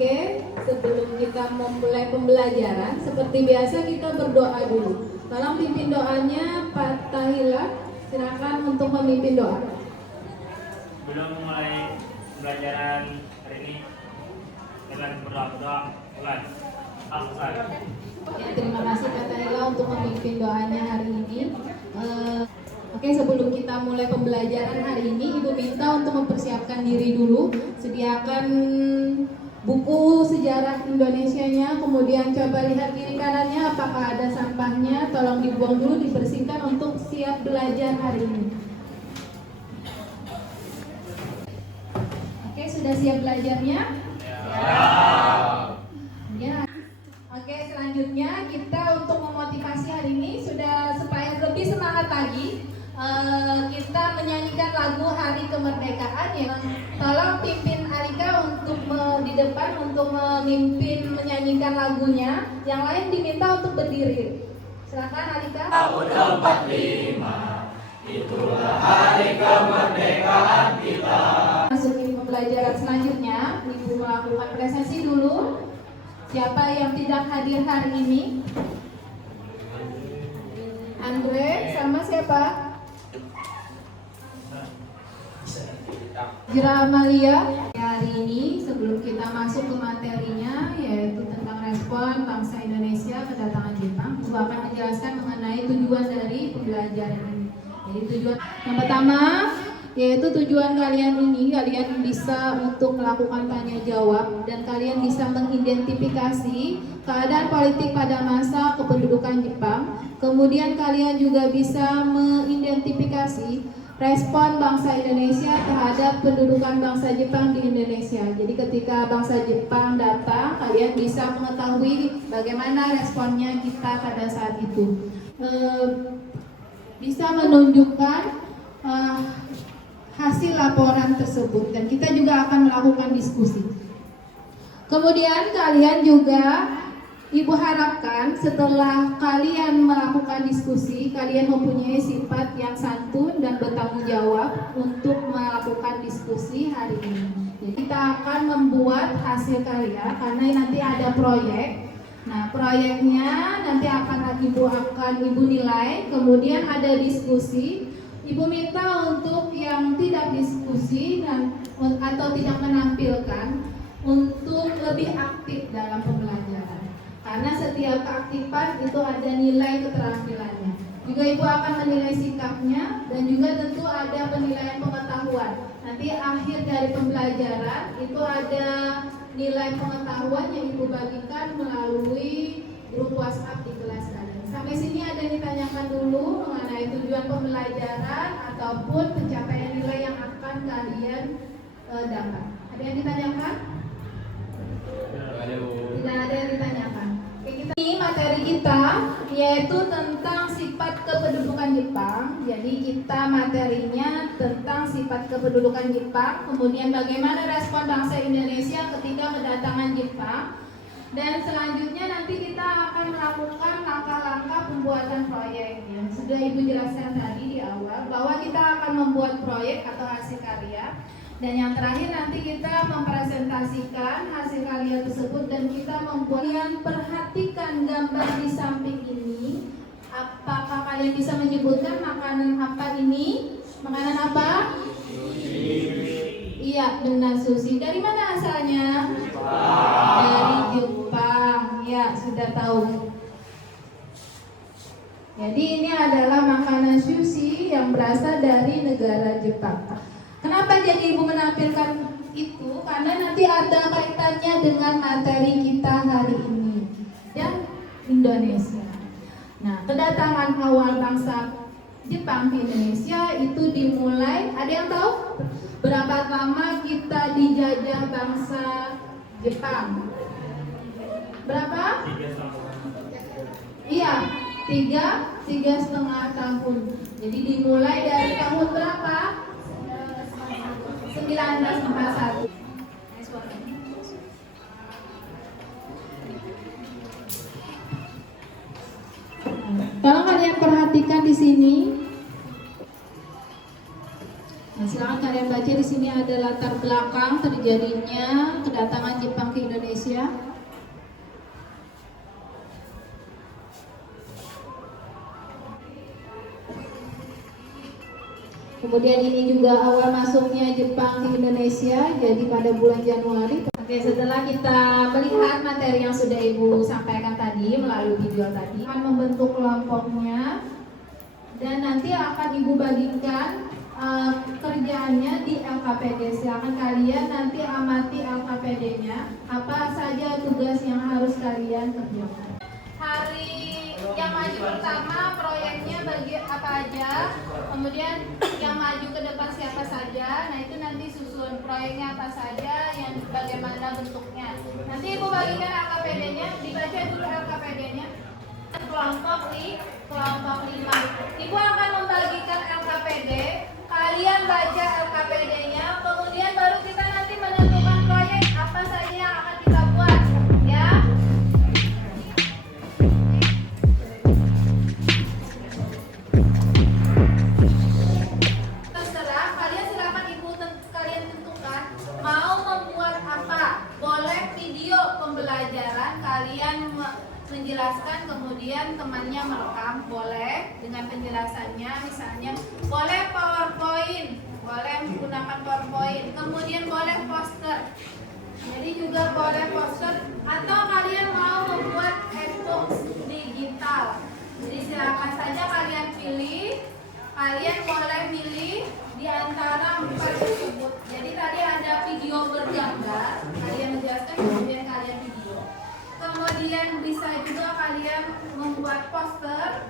Oke, sebelum kita memulai pembelajaran, seperti biasa kita berdoa dulu. Tolong pimpin doanya Pak Tahila, silakan untuk memimpin doa. Belum mulai pembelajaran hari ini dengan berdoa ulang. Ya, terima kasih Pak Tahila untuk memimpin doanya hari ini. Oke, sebelum kita mulai pembelajaran hari ini, Ibu minta untuk mempersiapkan diri dulu, sediakan buku sejarah Indonesianya, kemudian coba lihat kiri kanannya apakah ada sampahnya, tolong dibuang dulu, dibersihkan untuk siap belajar hari ini. Oke, sudah siap belajarnya? Ya. Oke, selanjutnya kita untuk memotivasi hari ini sudah supaya lebih semangat lagi. Kita menyanyikan lagu Hari Kemerdekaan ya. Tolong pimpin Alika untuk di depan untuk memimpin menyanyikan lagunya. Yang lain diminta untuk berdiri. Silakan Alika. Tahun 45, itulah hari kemerdekaan kita. Masukin pembelajaran selanjutnya, Ibu melakukan presentasi dulu. Siapa yang tidak hadir hari ini? Andre sama siapa? Jira Amalia. Hari ini sebelum kita masuk ke materinya yaitu tentang respon bangsa Indonesia kedatangan Jepang, Ibu akan menjelaskan mengenai tujuan dari pembelajaran ini. Jadi tujuan yang pertama yaitu tujuan kalian ini, kalian bisa untuk melakukan tanya jawab dan kalian bisa mengidentifikasi keadaan politik pada masa kependudukan Jepang. Kemudian kalian juga bisa mengidentifikasi respon bangsa Indonesia terhadap pendudukan bangsa Jepang di Indonesia. Jadi ketika bangsa Jepang datang, kalian bisa mengetahui bagaimana responnya kita pada saat itu. Bisa menunjukkan hasil laporan tersebut dan kita juga akan melakukan diskusi. Kemudian kalian juga, Ibu harapkan setelah kalian melakukan diskusi, kalian mempunyai sifat yang santun dan bertanggung jawab untuk melakukan diskusi hari ini. Jadi kita akan membuat hasil karya karena nanti ada proyek. Nah, proyeknya nanti akan Ibu nilai, kemudian ada diskusi. Ibu minta untuk yang tidak diskusi atau tidak menampilkan untuk lebih aktif dalam pembelajaran. Karena setiap keaktifan itu ada nilai keterampilannya. Juga Ibu akan menilai sikapnya dan juga tentu ada penilaian pengetahuan. Nanti akhir dari pembelajaran itu ada nilai pengetahuan yang Ibu bagikan melalui grup WhatsApp di kelas kalian. Sampai sini ada yang ditanyakan dulu mengenai tujuan pembelajaran ataupun pencapaian nilai yang akan kalian dapat. Ada yang ditanyakan? Tidak ada yang ditanyakan. Oke, ini materi kita yaitu tentang sifat kependudukan Jepang. Jadi kita materinya tentang sifat kependudukan Jepang, kemudian bagaimana respon bangsa Indonesia ketika kedatangan Jepang. Dan selanjutnya nanti kita akan melakukan langkah-langkah pembuatan proyek yang sudah Ibu jelaskan tadi di awal bahwa kita akan membuat proyek atau hasil karya. Dan yang terakhir nanti kita mempresentasikan hasil karya tersebut dan kita membuat. Yang perhatikan gambar di samping ini, apakah kalian bisa menyebutkan makanan apa ini? Makanan apa? Sushi. Iya, benar, sushi. Dari mana asalnya? Jepang. Dari Jepang. Ya, sudah tahu. Jadi ini adalah makanan sushi yang berasal dari negara Jepang. Kenapa jadi Ibu menampilkan itu? Karena nanti ada kaitannya dengan materi kita hari ini, ya, Indonesia. Nah, kedatangan awal bangsa Jepang ke Indonesia itu dimulai, ada yang tahu berapa lama kita dijajah bangsa Jepang? Berapa? Iya, tiga setengah tahun. Jadi dimulai dari tahun berapa? 1941. Tolong kalian perhatikan di sini. Nah, silakan kalian baca di sini ada latar belakang terjadinya kedatangan Jepang ke Indonesia. Indonesia. Kemudian ini juga awal masuknya Jepang ke Indonesia, jadi pada bulan Januari. Oke, setelah kita melihat materi yang sudah Ibu sampaikan tadi melalui video tadi, akan membentuk kelompoknya dan nanti akan Ibu bagikan kerjaannya di LKPD. Silakan kalian nanti amati LKPD-nya, apa saja tugas yang harus kalian kerjakan. Hari yang maju pertama proyeknya bagi apa aja, kemudian yang maju ke depan siapa saja. Nah itu nanti susun proyeknya apa saja, yang bagaimana bentuknya. Nanti Ibu bagikan LKPD-nya, dibaca dulu LKPD-nya. Kelompok 5. Ibu akan membagikan LKPD, kalian baca LKPD-nya, kemudian baru kita nanti menentukan proyek apa saja yang akan kita buat, ya. Terserah, kalian silakan kalian tentukan mau membuat apa. Boleh video pembelajaran kalian menjelaskan, kemudian temannya merekam, boleh dengan penjelasannya, misalnya boleh PowerPoint, boleh menggunakan PowerPoint, kemudian boleh poster, jadi juga boleh poster, atau kalian mau membuat e-book digital. Jadi silakan saja kalian pilih, kalian boleh pilih di antara 4 tersebut. Jadi tadi ada video bergambar, kalian menjelaskan, kemudian kalian video. Kemudian bisa juga kalian membuat poster,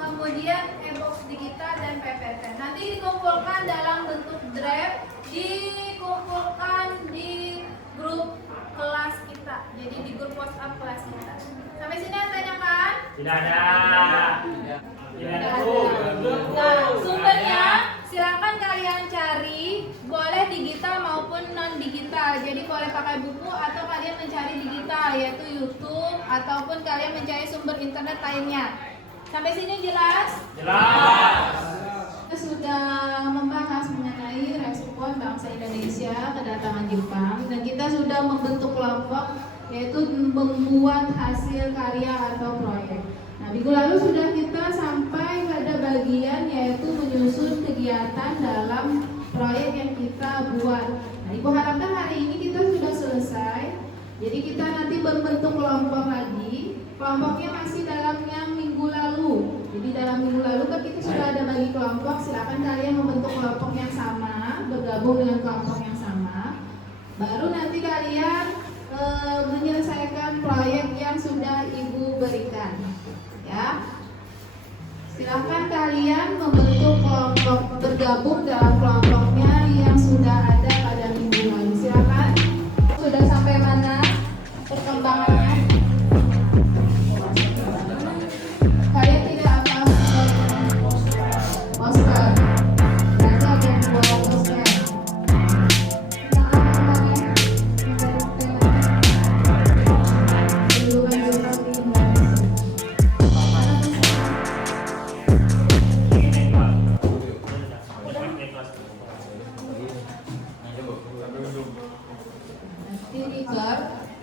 kemudian e-book digital dan PPT. Nanti dikumpulkan dalam bentuk draft, dikumpulkan di grup kelas kita. Jadi di grup WhatsApp kelas kita. Sampai sini ada tanyakan? Tidak ada. Tidak ada. Nah, sumbernya silakan kalian cari, boleh digital maupun non digital. Jadi boleh pakai buku atau kalian mencari digital, yaitu YouTube ataupun kalian mencari sumber internet lainnya. Sampai sini jelas? Jelas. Kita sudah membahas mengenai respon bangsa Indonesia kedatangan Jepang dan kita sudah membentuk kelompok, yaitu membuat hasil karya atau proyek. Nah, minggu lalu sudah kita sampai pada bagian yaitu menyusun kegiatan dalam proyek yang kita buat. Nah, Ibu harapkan hari ini kita sudah selesai. Jadi kita nanti membentuk kelompok lagi. Kelompoknya masih dalam yang minggu lalu. Jadi dalam minggu lalu kan kita sudah ada bagi kelompok. Silakan kalian membentuk kelompok yang sama, bergabung dengan kelompok yang sama. Baru nanti kalian menyelesaikan proyek yang sudah Ibu berikan. Ya, silahkan kalian membentuk kelompok, bergabung dalam kelompoknya yang sudah ada pada minggu lalu. Silahkan. Sudah sampai mana perkembangannya? Kalian tidak apa poster. Berarti ada yang bawa poster.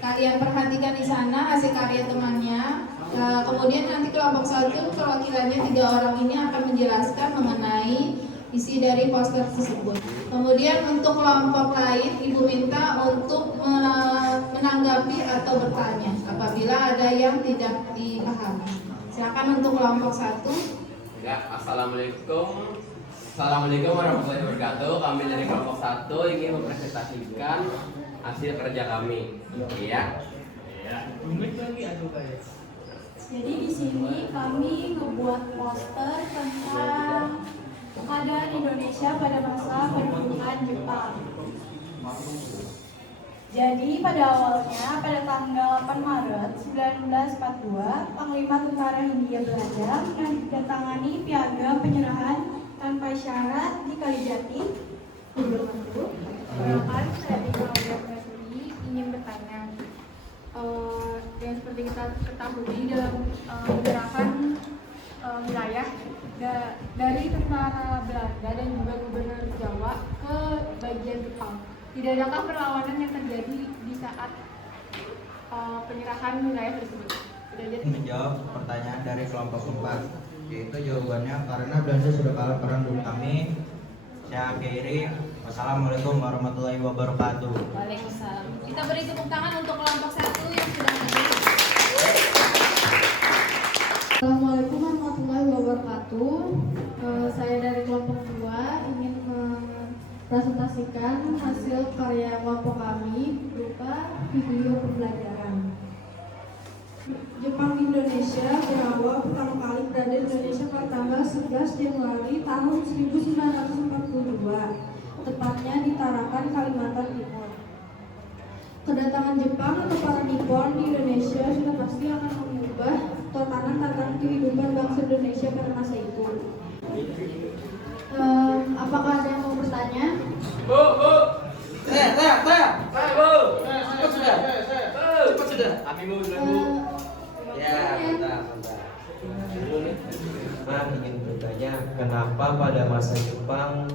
Kalian perhatikan di sana hasil karya temannya. Kemudian nanti kelompok 1 perwakilannya 3 orang ini akan menjelaskan mengenai isi dari poster tersebut. Kemudian untuk kelompok lain Ibu minta untuk menanggapi atau bertanya apabila ada yang tidak dipahami. Silakan untuk kelompok 1. Ya, Assalamualaikum. Assalamualaikum warahmatullahi wabarakatuh. Kami dari kelompok 1 ingin mempresentasikan hasil kerja kami. Iya. Jadi di sini kami membuat poster tentang keadaan Indonesia pada masa pendudukan Jepang. Jadi pada awalnya pada tanggal 8 Maret 1942, Panglima Tentara Hindia Belanda menandatangani piagam penyerahan tanpa syarat di Kalijati. Perkenalkan, saya Tika Presuri ingin bertanya. Yang seperti kita ketahui dalam gerakan wilayah dari tentara Belanda dan juga gubernur Jawa ke bagian Jepang, tidak adakah perlawanan yang terjadi di saat penyerahan wilayah tersebut. Sudah jadi. Menjawab pertanyaan dari kelompok 4, yaitu jawabannya karena Belanda sudah kalah perang dulu kami. Saya akhiri. Wassalamualaikum warahmatullahi wabarakatuh. Waalaikumsalam. Kita beri tepuk tangan untuk kelompok 1 yang sudah hadir. Assalamualaikum warahmatullahi wabarakatuh. Saya dari kelompok 2 ingin mempresentasikan hasil karya kelompok kami berupa video pembelajaran. Jepang di Indonesia berawal pertama kali berada di Indonesia pada tanggal 11 Januari tahun 1942, tepatnya di Tarakan, Kalimantan Timur. Kedatangan Jepang atau para Nippon di Indonesia sudah pasti akan mengubah tatanan kehidupan bangsa Indonesia pada masa itu. Apakah ada yang mau bertanya? Bu. Cepat sudah. Kami mau dulu. Ya, bentar. Dulu nih. Ingin bertanya, kenapa pada masa Jepang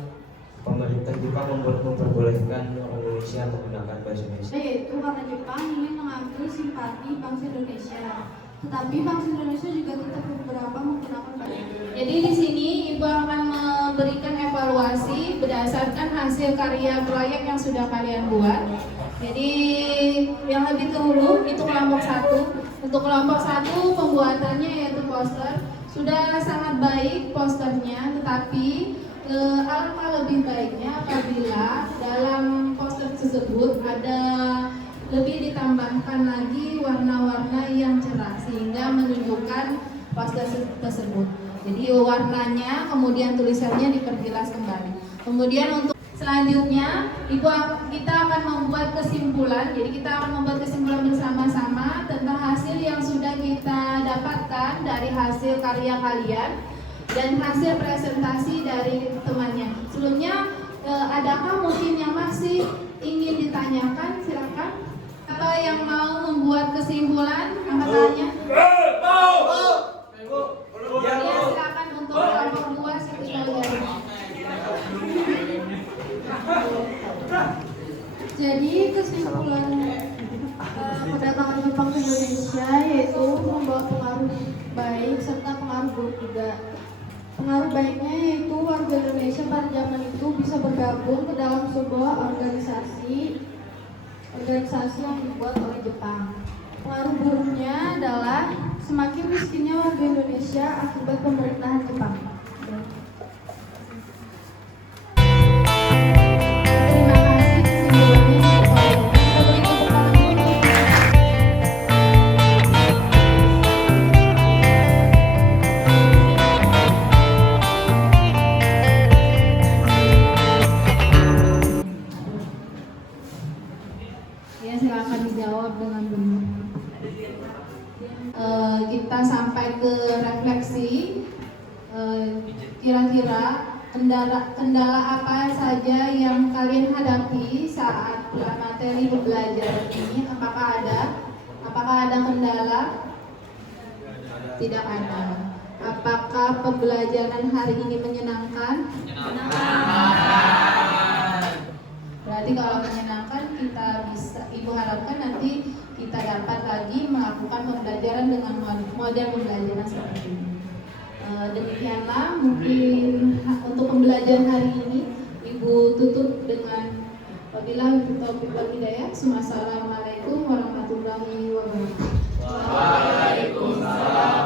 pemerintah Jepang memperbolehkan orang Indonesia menggunakan bahasa Indonesia? Yaitu karena Jepang ingin mengambil simpati bangsa Indonesia, tetapi bangsa Indonesia juga tetap beberapa menggunakan bahasa Indonesia. Jadi di sini Ibu akan memberikan evaluasi berdasarkan hasil karya proyek yang sudah kalian buat. Jadi yang lebih dahulu itu kelompok 1. Untuk kelompok 1 pembuatannya yaitu poster sudah sangat baik posternya, tetapi alangkah lebih baiknya apabila dalam poster tersebut ada lebih ditambahkan lagi warna-warna yang cerah sehingga menunjukkan poster tersebut. Jadi warnanya, kemudian tulisannya diperjelas kembali. Kemudian untuk selanjutnya, kita akan membuat kesimpulan. Jadi kita akan membuat kesimpulan bersama-sama tentang hasil yang sudah kita dapatkan dari hasil karya kalian dan hasil presentasi dari temannya. Sebelumnya, adakah mungkin yang masih ingin ditanyakan? Silakan. Atau yang mau membuat kesimpulan, angkat tangannya. Ya, silakan untuk kelompok 2 Siti Kalian. Jadi kesimpulan kedatangan Jepang ke Indonesia yaitu membawa pengaruh baik serta pengaruh buruk juga. Pengaruh baiknya yaitu warga Indonesia pada zaman itu bisa bergabung ke dalam sebuah organisasi yang dibuat oleh Jepang. Pengaruh buruknya adalah semakin miskinnya warga Indonesia akibat pemerintahan Jepang. Ya, silakan dijawab dengan benar. Kita sampai ke refleksi. Kira-kira kendala apa saja yang kalian hadapi saat materi belajar ini? Apakah ada kendala? Tidak ada. Apakah pembelajaran hari ini menyenangkan? Berarti kalau menyenangkan, Ibu harapkan nanti kita dapat lagi melakukan pembelajaran dengan model pembelajaran seperti ini. Demikianlah mungkin untuk pembelajaran hari ini. Ibu tutup dengan wabillahi taufiq wal hidayah. Assalamualaikum warahmatullahi wabarakatuh. Waalaikumsalam.